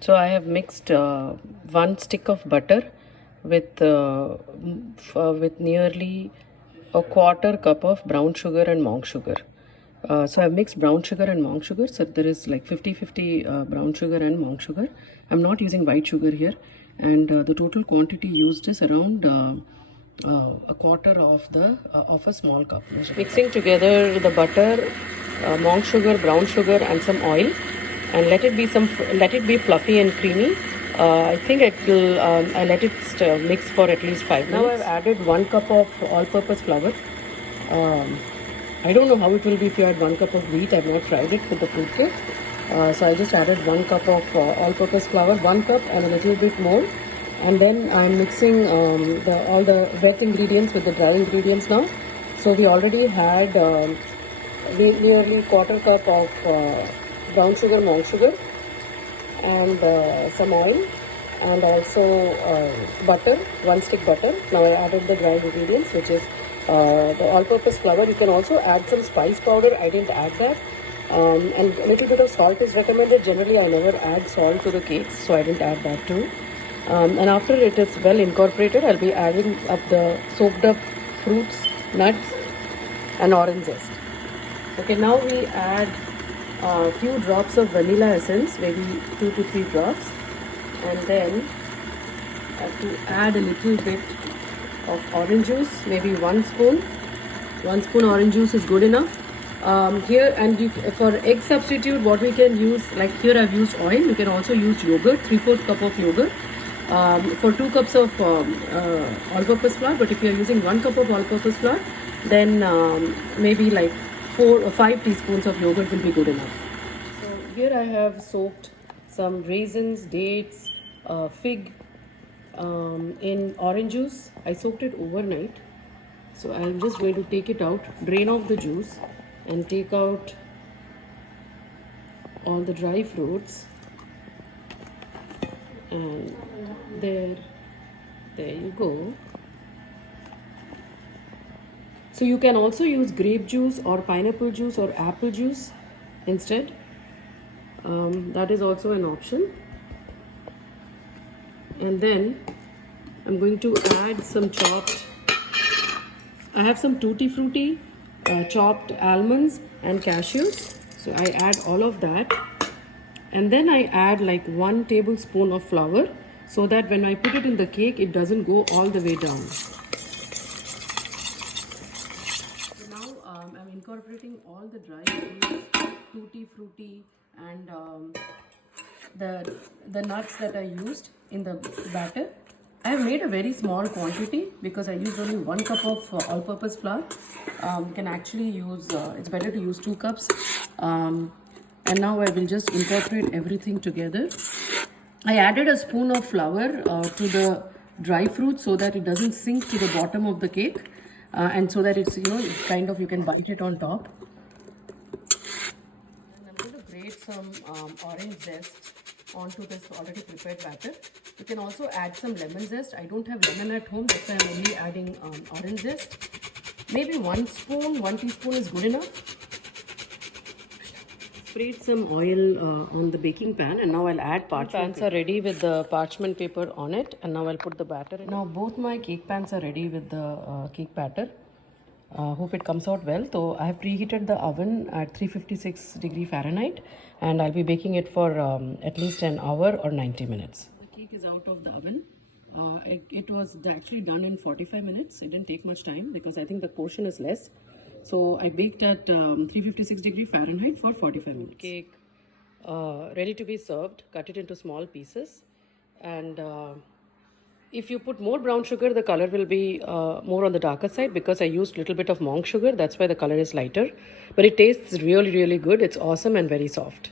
So I have mixed 1 stick of butter with nearly a quarter cup of brown sugar and monk sugar. So I've mixed brown sugar and monk sugar. So there is like 50-50 brown sugar and monk sugar. I'm not using white sugar here. And the total quantity used is around a quarter of a small cup. Mixing together the butter, monk sugar, brown sugar, and some oil, and let it be fluffy and creamy. I think it will. I let it mix for at least 5 minutes. Now I've added 1 cup of all-purpose flour. Um, I don't know how it will be if you add 1 cup of wheat. I've not tried it with the fruit cake. So I just added 1 cup of all-purpose flour, 1 cup and a little bit more. And then I'm mixing all the wet ingredients with the dry ingredients now. So we already had nearly quarter cup of brown sugar, monk sugar, and some oil, and also butter, 1 stick butter. Now I added the dry ingredients, which is the all-purpose flour. You can also add some spice powder. I didn't add that. And a little bit of salt is recommended. Generally, I never add salt to the cakes, so I didn't add that too. And after it is well incorporated, I'll be adding up the soaked up fruits, nuts, and orange zest. Okay, now we add a few drops of vanilla essence, maybe 2 to 3 drops, and then I have to add a little bit of orange juice, maybe 1 spoon. 1 spoon orange juice is good enough. Here, and for egg substitute, what we can use, like here I've used oil. You can also use yogurt, 3/4 cup of yogurt. For 2 cups of all-purpose flour, but if you're using 1 cup of all-purpose flour, then maybe like 4 or 5 teaspoons of yogurt will be good enough. So here I have soaked some raisins, dates, fig in orange juice. I soaked it overnight. So I'm just going to take it out, drain off the juice, and take out all the dry fruits. And there you go. So you can also use grape juice or pineapple juice or apple juice instead. That is also an option. And then I'm going to add some I have some tutti frutti, chopped almonds and cashews. So I add all of that. And then I add like 1 tablespoon of flour, so that when I put it in the cake, it doesn't go all the way down. So now I'm incorporating all the dry fruits, tutti frutti, and the nuts that I used in the batter. I have made a very small quantity because I used only 1 cup of all-purpose flour. You can actually use, it's better to use 2 cups. And now I will just incorporate everything together. I added a spoon of flour to the dry fruit so that it doesn't sink to the bottom of the cake, and so that it's, kind of, you can bite it on top. And I'm going to grate some orange zest onto this already prepared batter. You can also add some lemon zest. I don't have lemon at home, that's why I'm only adding orange zest. Maybe 1 teaspoon is good enough. Sprayed some oil on the baking pan, and now I'll add parchment. Pans are ready with the parchment paper on it, and now I'll put the batter in. Now both my cake pans are ready with the cake batter. Hope it comes out well. So I have preheated the oven at 356 Fahrenheit, and I'll be baking it for at least an hour or 90 minutes. The cake is out of the oven. It was actually done in 45 minutes. It didn't take much time because I think the portion is less. So I baked at 356 Fahrenheit for 45 minutes. Cake ready to be served. Cut it into small pieces, and if you put more brown sugar, the color will be more on the darker side because I used a little bit of monk sugar. That's why the color is lighter, but it tastes really, really good. It's awesome and very soft.